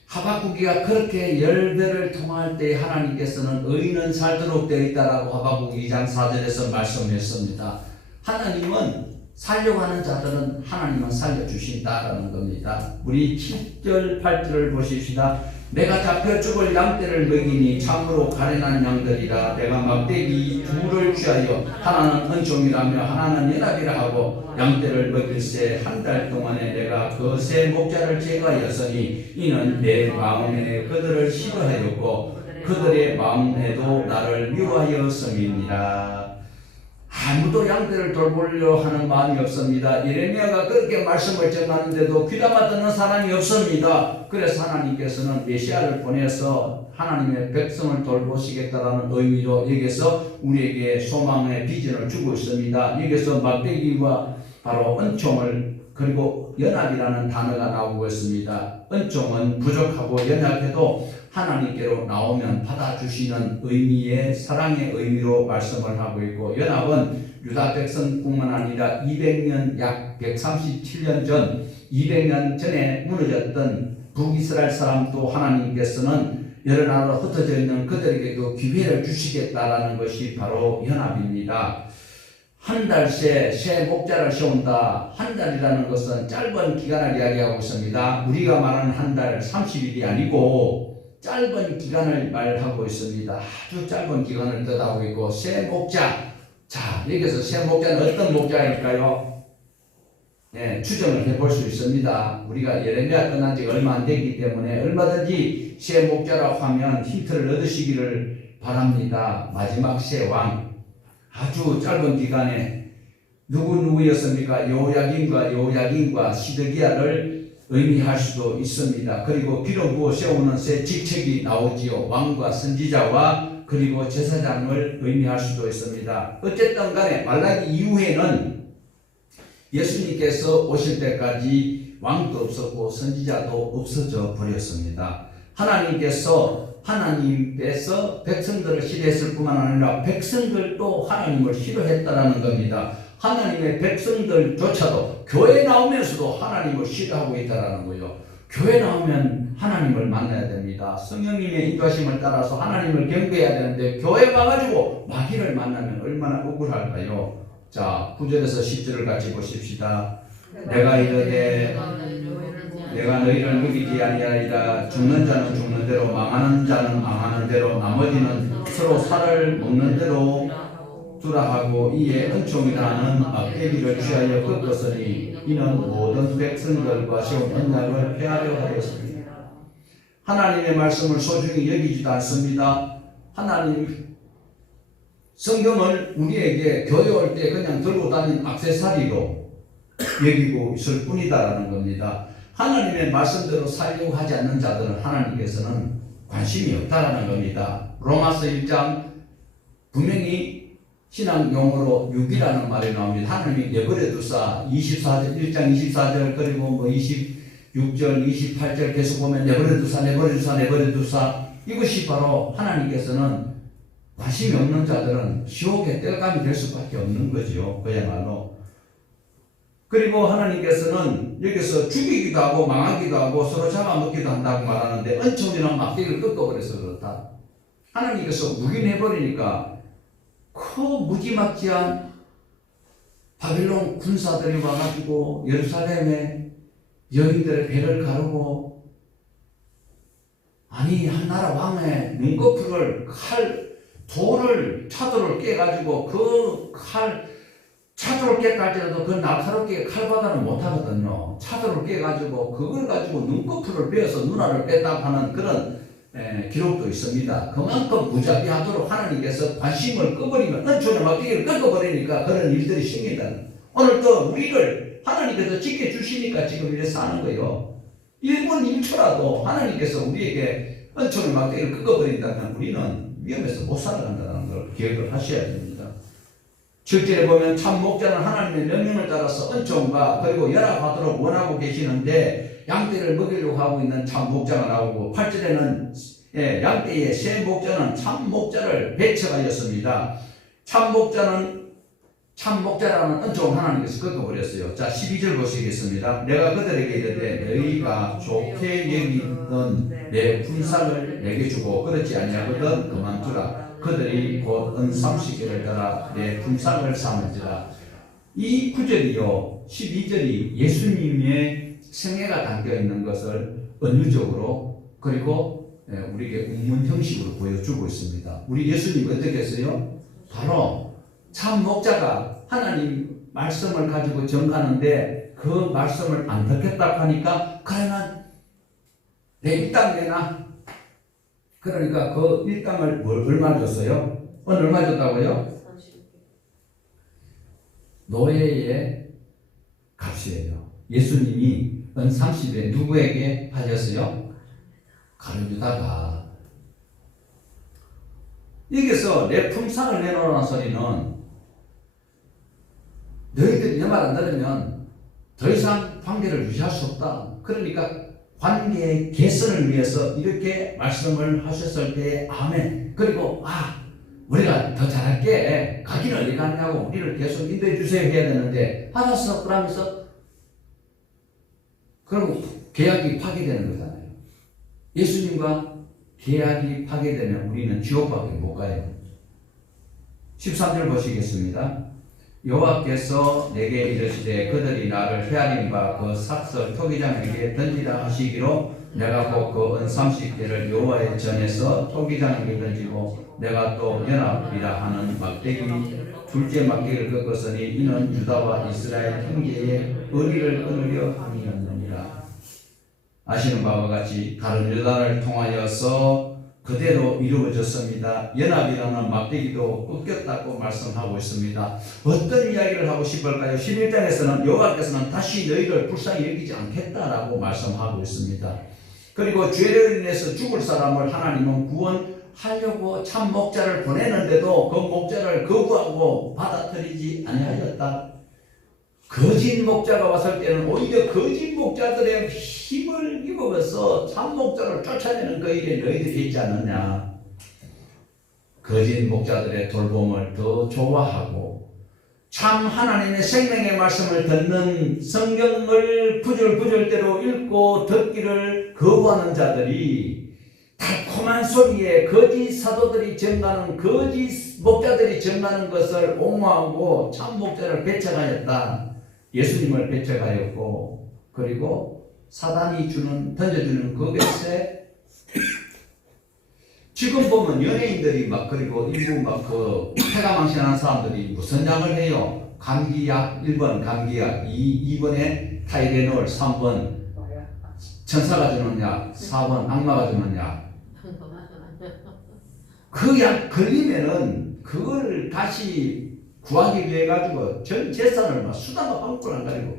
하박국이가 그렇게 열배를 통할 때 하나님께서는 의인은 살도록 되어 있다라고 하박국 2장 4절에서 말씀했습니다. 하나님은 살려고 하는 자들은 하나님은 살려주신다라는 겁니다. 우리 7절 8절을 보십시다. 내가 잡혀 죽을 양떼를 먹이니 참으로 가련한 양들이라. 내가 막대기 둘을 취하여 하나는 은총이라며 하나는 연합이라 하고 양떼를 먹일새 한 달 동안에 내가 그 세 목자를 제거하였으니 이는 내 마음에 그들을 싫어하였고 그들의 마음에도 나를 미워하였음이니라. 아무도 양떼를 돌보려 하는 마음이 없습니다. 예레미야가 그렇게 말씀을 전하는데도 귀담아 듣는 사람이 없습니다. 그래서 하나님께서는 메시아를 보내서 하나님의 백성을 돌보시겠다라는 의미로 여기서 우리에게 소망의 비전을 주고 있습니다. 여기서 막대기와 바로 은총을, 그리고 연합이라는 단어가 나오고 있습니다. 은총은 부족하고 연약해도 하나님께로 나오면 받아주시는 의미의 사랑의 의미로 말씀을 하고 있고, 연합은 유다 백성뿐만 아니라 200년, 약 137년 전 200년 전에 무너졌던 북이스라엘 사람도 하나님께서는 여러 나라로 흩어져 있는 그들에게 그 기회를 주시겠다라는 것이 바로 연합입니다. 한 달 새 목자를 세운다. 한 달이라는 것은 짧은 기간을 이야기하고 있습니다. 우리가 말하는 한 달 30일이 아니고 짧은 기간을 말하고 있습니다. 아주 짧은 기간을 뜻하고 있고, 새 목자. 자, 여기서 새 목자는 어떤 목자일까요? 네, 추정을 해볼 수 있습니다. 우리가 예레미야 끝난 지 얼마 안 되기 때문에 얼마든지 새 목자라고 하면 힌트를 얻으시기를 바랍니다. 마지막 새 왕. 아주 짧은 기간에 누구였습니까? 여호야긴과 시드기야를 의미할 수도 있습니다. 그리고 기름 부어 세우는 새 직책이 나오지요. 왕과 선지자와 그리고 제사장을 의미할 수도 있습니다. 어쨌든 간에 말라기 이후에는 예수님께서 오실 때까지 왕도 없었고 선지자도 없어져 버렸습니다. 하나님께서 백성들을 싫어했을 뿐만 아니라 백성들도 하나님을 싫어했다라는 겁니다. 하나님의 백성들조차도 교회 나오면서도 하나님을 싫어하고 있다라는 거예요. 교회 나오면 하나님을 만나야 됩니다. 성령님의 인도하심을 따라서 하나님을 경배해야 되는데 교회 와가지고 마귀를 만나면 얼마나 억울할까요? 자, 9절에서 10절을 같이 보십시다. 내가 이르되 내가 너희를 먹이지 아니하리라. 죽는 자는 죽는 대로, 망하는 자는 망하는 대로, 나머지는 서로 살을 먹는 대로 두라 하고, 이에 은총이라는 막대기를 취하여 꺾었으니 이는 모든 백성들과 세운 언약을 폐하려 하였습니다. 하나님의 말씀을 소중히 여기지도 않습니다. 하나님 성경을 우리에게 교회 올 때 그냥 들고 다니는 액세서리로 여기고 있을 뿐이다라는 겁니다. 하나님의 말씀대로 살려고 하지 않는 자들은 하나님께서는 관심이 없다라는 겁니다. 로마서 1장 분명히 신앙 용어로 육이라는 말이 나옵니다. 하나님이 내버려 두사 24절 1장 24절 그리고 뭐 26절 28절 계속 보면 내버려 두사 이것이 바로 하나님께서는 관심이 없는 자들은 지옥의 땔감이 될 수밖에 없는 거죠. 그야말로. 그리고 하나님께서는 여기서 죽이기도 하고 망하기도 하고 서로 잡아먹기도 한다고 말하는데 은총이나 막대기를 꺾어버려서 그렇다. 하나님께서 묵인해버리니까 그 무지막지한 바빌론 군사들이 와가지고 예루살렘에 여인들의 배를 가르고 아니 한 나라 왕의 눈꺼풀을 차도를 깨가지고 그 차도를 깨까지라도 그 날카롭게 칼바다는 못하거든요. 차도를 깨가지고 그걸 가지고 눈꺼풀을 베어서 눈알을 뺐다고 하는 그런 기록도 있습니다. 그만큼 무자비하도록 하나님께서 관심을 꺼버리면 은총의 막대기를 꺾어버리니까 그런 일들이 생긴다. 오늘 또 우리를 하나님께서 지켜주시니까 지금 이래 사는 거예요. 1분 1초라도 하나님께서 우리에게 은총의 막대기를 꺾어버린다면 우리는 위험해서 못 살아간다는 걸 기억을 하셔야 됩니다. 7절에 보면 참 목자는 하나님의 명령을 따라서 은총과 그리고 연합하도록 원하고 계시는데 양떼를 먹이려고 하고 있는 참 목자가 나오고 8절에는 양떼의 새 목자는 참 목자를 배척하였습니다. 참 목자라는 은총을 하나님께서 꺾어버렸어요. 자 12절 보시겠습니다. 내가 그들에게 이르되 너희가 좋게 여기던 내 품삯을 내게 주고 그렇지 아니하거든 그만두라. 그들이 곧 은30개를 따라 내 품삯을 삼은지라. 이 구절이요 12절이 예수님의 생애가 담겨있는 것을 은유적으로 그리고 우리에게 운문 형식으로 보여주고 있습니다. 우리 예수님 어떻게 했어요? 바로 참 목자가 하나님 말씀을 가지고 정하는데 그 말씀을 안 듣겠다고 하니까 그러면 내 이 땅 내놔. 그러니까 그 일당을 얼마 줬어요? 얼마 줬다고요? 노예의 값이에요. 예수님이 은 30에 누구에게 하셨어요? 가룟유다가. 여기서 내 품삯을 내놓으라는 소리는 너희들이 내 말 안 들으면 더 이상 관계를 유지할 수 없다. 그러니까 관계의 개선을 위해서 이렇게 말씀을 하셨을 때 아멘. 그리고 우리가 더 잘할게. 가기는 어디 가느냐고 우리를 계속 인도해 주세요 해야 되는데 알았어 그러면서 그럼 계약이 파기되는 거잖아요. 예수님과 계약이 파기되면 우리는 지옥밖에 못 가요. 13절 보시겠습니다. 여호와께서 내게 이르시되 그들이 나를 헤아린 바 그 삭설 토기장에게 던지라 하시기로 내가 곧 그 은 30개를 여호와의 전에서 토기장에게 던지고 내가 또 연합이라 하는 막대기 둘째 막대기를 꺾었으니 이는 유다와 이스라엘 형제의 의리를 끊으려 함이었느니라. 아시는 바와 같이 다른 유다를 통하여서 그대로 이루어졌습니다. 연합이라는 막대기도 꺾였다고 말씀하고 있습니다. 어떤 이야기를 하고 싶을까요? 11장에서는 여호와께서는 다시 너희를 불쌍히 여기지 않겠다라고 말씀하고 있습니다. 그리고 죄를 인해서 죽을 사람을 하나님은 구원하려고 참 목자를 보내는데도 그 목자를 거부하고 받아들이지 아니하였다. 거짓 목자가 왔을 때는 오히려 거짓 목자들의 힘을 입어서 참 목자를 쫓아내는 그 일에 너희들이 있지 않느냐. 거짓 목자들의 돌봄을 더 좋아하고 참 하나님의 생명의 말씀을 듣는 성경을 부절부절대로 읽고 듣기를 거부하는 자들이 달콤한 소리에 거짓 사도들이 전가하는 거짓 목자들이 전가하는 것을 옹호하고 참 목자를 배척하였다. 예수님을 배척하였고 그리고 사단이 던져주는 그것에 지금 보면 연예인들이 그리고 일부 폐가망신하는 사람들이 무슨 약을 해요? 감기약 1번 감기약 2번에 타이레놀 3번 천사가 주는 약 4번 악마가 주는 약. 그 약 걸리면은 그걸 다시 구하기 위해 가지고 전 재산을 수당과 빵꾸를 안 가지고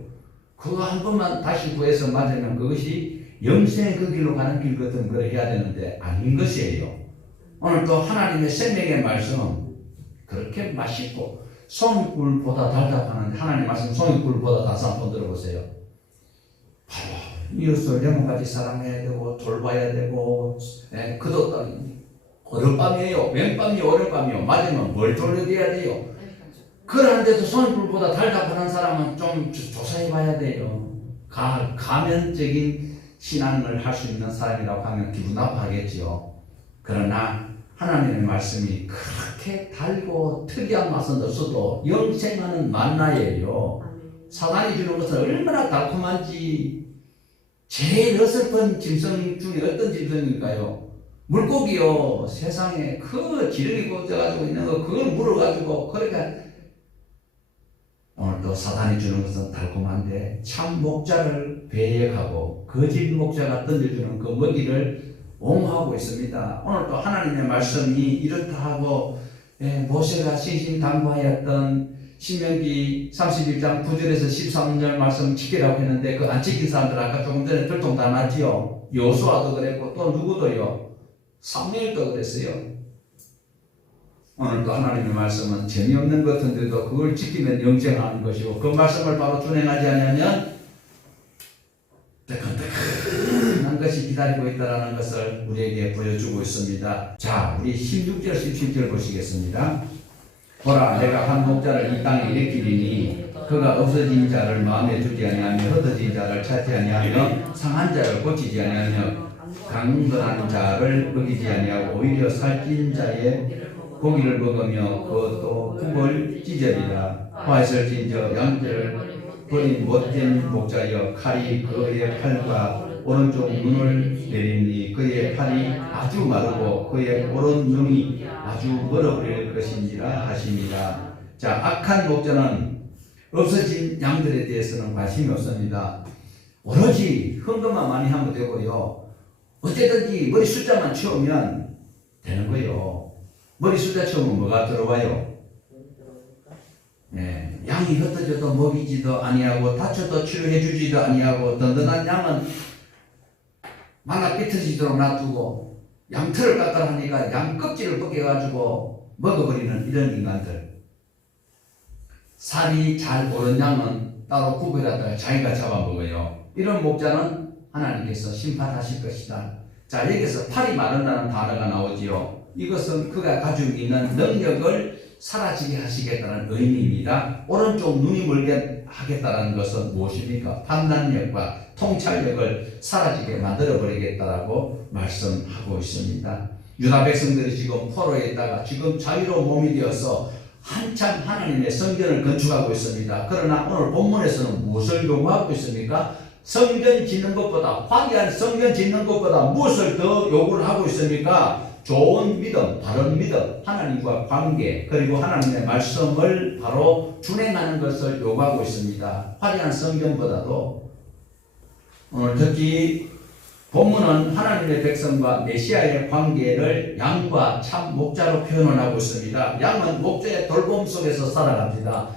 그거 한 번만 다시 구해서 맞으면 그것이 영생 그 길로 가는 길 같은 걸 해야 되는데 아닌 것이에요. 오늘 또 하나님의 생명의 말씀은 그렇게 맛있고 송이꿀보다 달달하는 하나님 말씀 송이꿀보다 다시 한번 들어보세요. 바로 이웃을 영혼같이 사랑해야 되고 돌봐야 되고 그도 어젯밤이에요. 왼밤이요 오랫밤이요. 맞으면 뭘 돌려드려야 돼요. 그런데도 송이꿀보다 달달하는 사람은 좀 조사해봐야 돼요. 가면적인 신앙을 할 수 있는 사람이라고 하면 기분 나빠하겠지요. 그러나 하나님의 말씀이 그렇게 달고 특이한 맛은 없어도 영생하는 만나예요. 사단이 주는 것은 얼마나 달콤한지. 제일 어설픈 짐승 중에 어떤 짐승일까요? 물고기요. 세상에 그 지렁이 꽂아가지고 있는 거 그걸 물어가지고 그러니까 오늘 또 사단이 주는 것은 달콤한데 참 목자를 배역하고 거짓 목자가 던져주는 그 먹이를 옹호하고 있습니다. 오늘 또 하나님의 말씀이 이렇다 하고 모세가 신신당부하였던 신명기 31장 9절에서 13절 말씀 지키라고 했는데 그 안 지킨 사람들 아까 조금 전에 들통당하지요. 여호수아도 그랬고 또 누구도요. 사무엘도 그랬어요. 오늘 또 하나님의 말씀은 재미없는 것 같은데도 그걸 지키면 영생하는 것이고 그 말씀을 바로 준행하지 않으면 뜨끈뜨끈한 것이 기다리고 있다는 것을 우리에게 보여주고 있습니다. 자, 우리 16절 17절 보시겠습니다. 보라, 내가 한 목자를 이 땅에 일으키리니 그가 없어진 자를 마음에 두지 아니하며 흩어진 자를 찾지 아니하며 상한 자를 고치지 아니하며 강건한 자를 먹이지 아니하고 오히려 살찐 자의 고기를 먹으며 그것도 굽을 찢으리라. 화에서 찢어 양털을 버린 못된 목자여 칼이 그의 팔과 오른쪽 눈을 내리니 그의 팔이 아주 마르고 그의 오른 눈이 아주 멀어버릴 것인지라 하십니다. 자, 악한 목자는 없어진 양들에 대해서는 관심이 없습니다. 오로지 헌금만 많이 하면 되고요. 어쨌든지 머리 숫자만 채우면 되는 거예요. 머리 숫자 채우면 뭐가 들어와요? 양이 흩어져도 먹이지도 아니하고 다쳐도 치료해주지도 아니하고 든든한 양은 만나 삐뚤어지도록 놔두고 양털을 깎아 하니까 양 껍질을 벗겨가지고 먹어버리는 이런 인간들. 살이 잘 오른 양은 따로 구별하다가 자기가 잡아먹어요. 이런 목자는 하나님께서 심판하실 것이다. 자, 여기서 팔이 마른다는 단어가 나오지요. 이것은 그가 가지고 있는 능력을 사라지게 하시겠다는 의미입니다. 오른쪽 눈이 멀게 하겠다는 것은 무엇입니까? 판단력과 통찰력을 사라지게 만들어버리겠다라고 말씀하고 있습니다. 유다 백성들이 지금 포로에 있다가 지금 자유로운 몸이 되어서 한참 하나님의 성전을 건축하고 있습니다. 그러나 오늘 본문에서는 무엇을 요구하고 있습니까? 성전 짓는 것보다, 화려한 성전 짓는 것보다 무엇을 더 요구를 하고 있습니까? 좋은 믿음, 바른 믿음, 하나님과 관계, 그리고 하나님의 말씀을 바로 준행하는 것을 요구하고 있습니다. 화려한 성전보다도 오늘 특히 본문은 하나님의 백성과 메시아의 관계를 양과 참 목자로 표현을 하고 있습니다. 양은 목자의 돌봄 속에서 살아갑니다.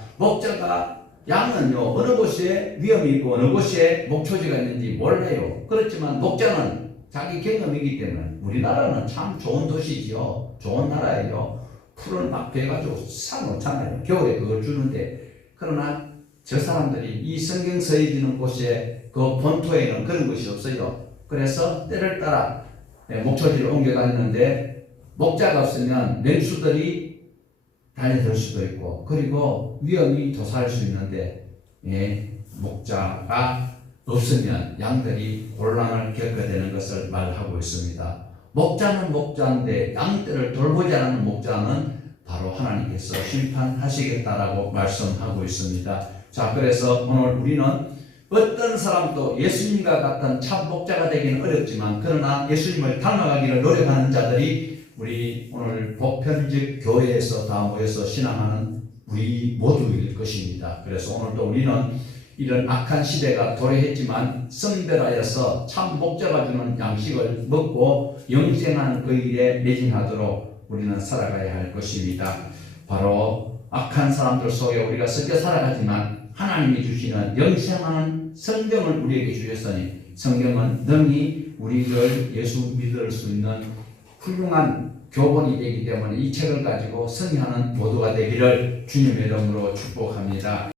양은요, 어느 곳에 위험이 있고 어느 곳에 목초지가 있는지 몰라요. 그렇지만 목자는 자기 경험이기 때문에 우리나라는 참 좋은 도시지요. 좋은 나라예요. 풀을 막 베가지고 사놓잖아요. 겨울에 그걸 주는데. 그러나 저 사람들이 이 성경 서해지는 곳에 그 본토에는 그런 것이 없어요. 그래서 때를 따라 목초지를 옮겨 다니는데 목자가 없으면 맹수들이 달려들 수도 있고 그리고 위험이 도사할 수 있는데 목자가 없으면 양들이 곤란을 겪게 되는 것을 말하고 있습니다. 목자는 목자인데 양들을 돌보지 않는 목자는 바로 하나님께서 심판하시겠다라고 말씀하고 있습니다. 자, 그래서 오늘 우리는 어떤 사람도 예수님과 같은 참 목자가 되기는 어렵지만 그러나 예수님을 닮아가기를 노력하는 자들이 우리 오늘 보편적 교회에서 다 모여서 신앙하는 우리 모두일 것입니다. 그래서 오늘도 우리는 이런 악한 시대가 도래했지만 성별하여서 참 목자가 주는 양식을 먹고 영생하는 그 일에 매진하도록 우리는 살아가야 할 것입니다. 바로 악한 사람들 속에 우리가 섞여 살아가지만 하나님이 주시는 영생하는 성경을 우리에게 주셨으니 성경은 능히 우리를 예수 믿을 수 있는 훌륭한 교본이 되기 때문에 이 책을 가지고 승리하는 모두가 되기를 주님의 이름으로 축복합니다.